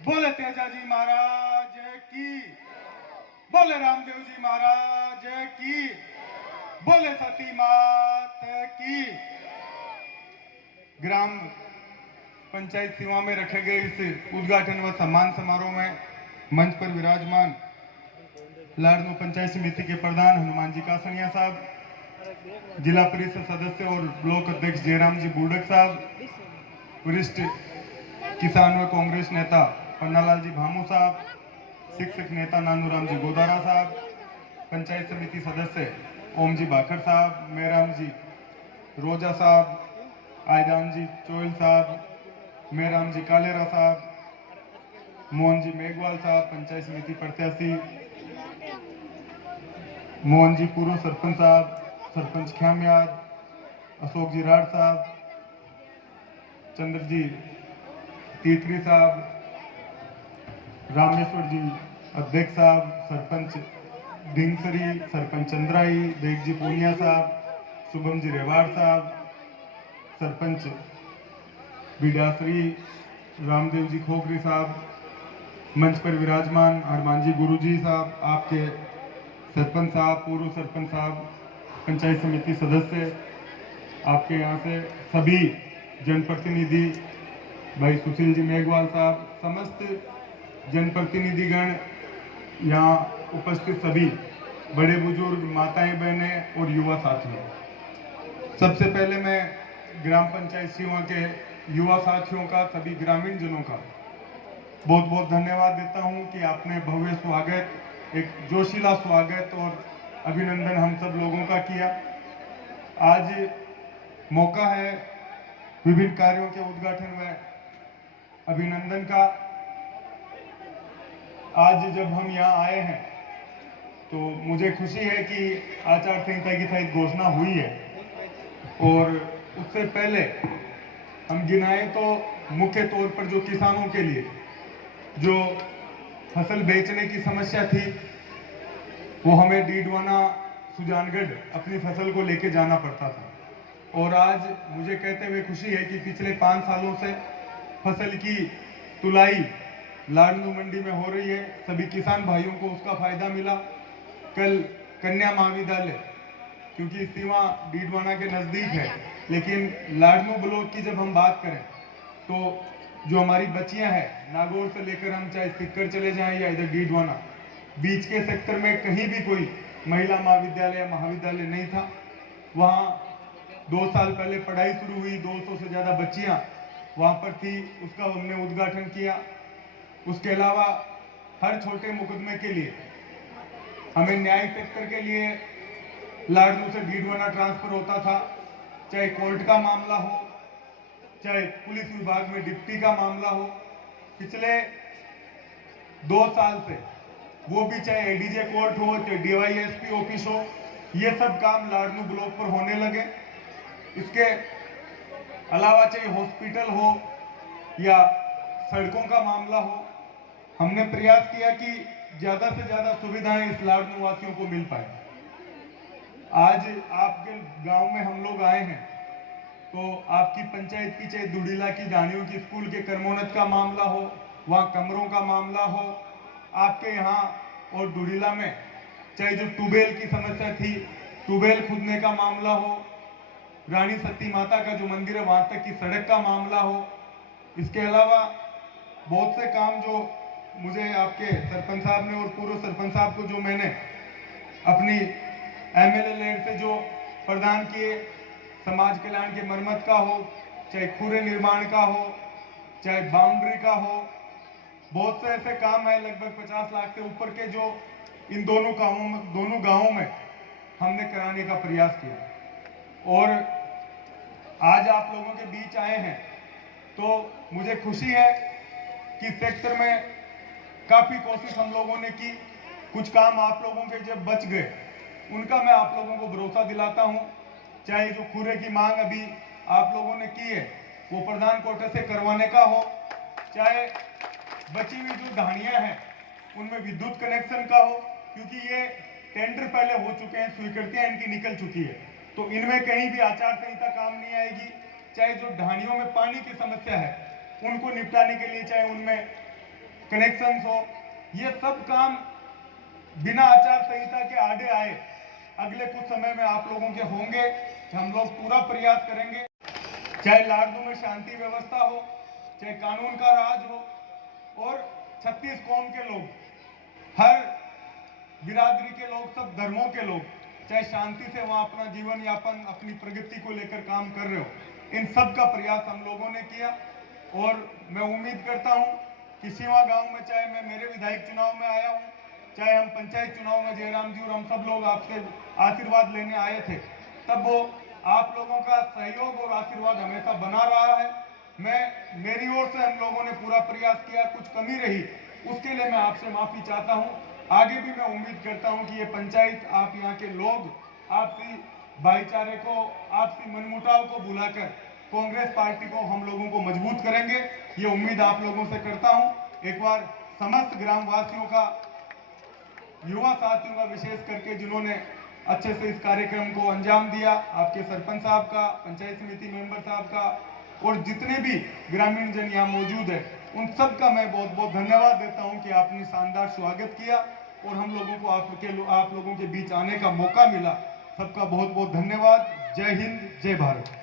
बोले तेजाजी महाराज की, बोले रामदेव जी महाराज की, बोले सती मात की। ग्राम पंचायत सीमा में रखे गए इस उद्घाटन व सम्मान समारोह में मंच पर विराजमान लाडनू पंचायत समिति के प्रधान हनुमान जी कासनिया साहब, जिला परिषद सदस्य और ब्लॉक अध्यक्ष जयराम जी बूडक साहब, वरिष्ठ किसान व कांग्रेस नेता पन्नालाल जी भामू साहब, शिक्षक नेता नानूराम जी गोदारा साहब, पंचायत समिति सदस्य ओम जी भाखड़ साहब, मेहराम जी रोजा साहब, आयदान जी चोयल साहब, मेहराम जी कालेरा साहब, मोहन जी मेघवाल साहब, पंचायत समिति प्रत्याशी मोहन जी पूर्व सरपंच साहब, सरपंच ख्यामयाद, अशोक जी राठ साहब, चंद्र जी तीतरी साहब, रामेश्वर जी अध्यक्ष साहब, सरपंच ढिंगसरी, सरपंच चंद्राई, देख जी पूनिया साहब, शुभम जी रेवाड़ साहब, सरपंच बिडासरी, रामदेव जी खोखरी साहब, मंच पर विराजमान हनुमान जी गुरुजी साहब, आपके सरपंच साहब, पूर्व सरपंच साहब, पंचायत समिति सदस्य, आपके यहाँ से सभी जनप्रतिनिधि, भाई सुशील जी मेघवाल साहब, समस्त जनप्रतिनिधिगण, यहाँ उपस्थित सभी बड़े बुजुर्ग, माताएं बहनें और युवा साथियों, सबसे पहले मैं ग्राम पंचायत सीमा के युवा साथियों का, सभी ग्रामीण जनों का बहुत बहुत धन्यवाद देता हूं कि आपने भव्य स्वागत, एक जोशीला स्वागत और अभिनंदन हम सब लोगों का किया। आज मौका है विभिन्न कार्यों के उद्घाटन व अभिनंदन का। आज जब हम यहाँ आए हैं तो मुझे खुशी है कि आचार संहिता की शायद घोषणा हुई है, और उससे पहले हम गिनाएं तो मुख्य तौर पर जो किसानों के लिए जो फसल बेचने की समस्या थी, वो हमें डीडवाना सुजानगढ़ अपनी फसल को लेके जाना पड़ता था, और आज मुझे कहते हुए खुशी है कि पिछले 5 सालों से फसल की तुलाई लाडनू मंडी में हो रही है। सभी किसान भाइयों को उसका फायदा मिला। कल कन्या महाविद्यालय, क्योंकि सीमा डीडवाना के नजदीक है, लेकिन लाडनू ब्लॉक की जब हम बात करें तो जो हमारी बच्चियां हैं, नागौर से लेकर हम चाहे सिक्कर चले जाएं या इधर डीडवाना, बीच के सेक्टर में कहीं भी कोई महिला महाविद्यालय या महाविद्यालय नहीं था। वहाँ 2 साल पहले पढ़ाई शुरू हुई, 200 से ज्यादा बच्चियां वहां पर थी, उसका हमने उद्घाटन किया। उसके अलावा हर छोटे मुकदमे के लिए हमें न्याय सेक्टर के लिए लाडनू से डीडवाना ट्रांसफर होता था, चाहे कोर्ट का मामला हो, चाहे पुलिस विभाग में डिप्टी का मामला हो। पिछले 2 साल से वो भी चाहे एडीजे कोर्ट हो, चाहे डीवाईएसपी ऑफिस हो, ये सब काम लाडनू ब्लॉक पर होने लगे। इसके अलावा चाहे हॉस्पिटल हो या सड़कों का मामला हो, हमने प्रयास किया कि ज्यादा से ज्यादा सुविधाएं इस लाडनू वासियों को मिल पाए। आज आपके गांव में हम लोग आए हैं तो आपकी पंचायत की चाहे दुड़ीला की डानियों की स्कूल के कर्मोन्नत का मामला हो, वहां कमरों का मामला हो, आपके यहाँ और दुड़ीला में चाहे जो ट्यूबवेल की समस्या थी, ट्यूबवेल खुदने का मामला हो, रानी सती माता का जो मंदिर है वहां तक की सड़क का मामला हो। इसके अलावा बहुत से काम जो मुझे आपके सरपंच साहब ने और पूर्व सरपंच साहब को जो मैंने अपनी एमएलए लेड से जो प्रदान किए, समाज कल्याण के मरम्मत का हो, चाहे खुरे निर्माण का हो, चाहे बाउंड्री का हो, बहुत से ऐसे काम है लगभग 50 लाख से ऊपर के जो इन दोनों गांवों में हमने कराने का प्रयास किया। और आज आप लोगों के बीच आए हैं तो मुझे खुशी है कि सेक्टर में काफी कोशिश हम लोगों ने की। कुछ काम आप लोगों के जब बच गए, उनका मैं आप लोगों को भरोसा दिलाता हूं। चाहे जो खुरे की मांग अभी आप लोगों ने की है वो प्रधान कोटे से करवाने का हो, चाहे बची हुई जो ढाणियां हैं उनमें विद्युत कनेक्शन का हो, क्योंकि ये टेंडर पहले हो चुके हैं, स्वीकृतियां इनकी निकल चुकी है, तो इनमें कहीं भी आचार संहिता काम नहीं आएगी। चाहे जो ढाणियों में पानी की समस्या है उनको निपटाने के लिए, चाहे उनमें कनेक्शंस हो, ये सब काम बिना आचार संहिता के आड़े आए अगले कुछ समय में आप लोगों के होंगे। हम लोग पूरा प्रयास करेंगे, चाहे लाडनू में शांति व्यवस्था हो, चाहे कानून का राज हो, और 36 कौम के लोग, हर बिरादरी के लोग, सब धर्मों के लोग चाहे शांति से वहां अपना जीवन यापन, अपनी प्रगति को लेकर काम कर रहे हो, इन सब का प्रयास हम लोगों ने किया। और मैं उम्मीद करता हूं कि सीवा गांव में, चाहे मैं मेरे विधायक चुनाव में आया हूं, चाहे हम पंचायत चुनाव में जयराम जी और हम सब लोग आपसे आशीर्वाद लेने आए थे, तब वो आप लोगों का सहयोग और आशीर्वाद हमेशा बना रहा है। मेरी ओर से हम लोगों ने पूरा प्रयास किया, कुछ कमी रही उसके लिए मैं आपसे माफी चाहता हूं। आगे भी मैं उम्मीद करता हूं कि ये पंचायत, आप यहाँ के लोग आपसी भाईचारे को, आपसी मनमुटाव को भुलाकर कांग्रेस पार्टी को, हम लोगों को मजबूत करेंगे, ये उम्मीद आप लोगों से करता हूं। एक बार समस्त ग्रामवासियों का, युवा साथियों का विशेष करके जिन्होंने अच्छे से इस कार्यक्रम को अंजाम दिया, आपके सरपंच साहब का, पंचायत समिति मेंबर साहब का, और जितने भी ग्रामीण जन यहाँ मौजूद है, उन सब का मैं बहुत बहुत धन्यवाद देता हूं कि आपने शानदार स्वागत किया और हम लोगों को आप लोगों के बीच आने का मौका मिला। सबका बहुत बहुत धन्यवाद। जय हिंद, जय भारत।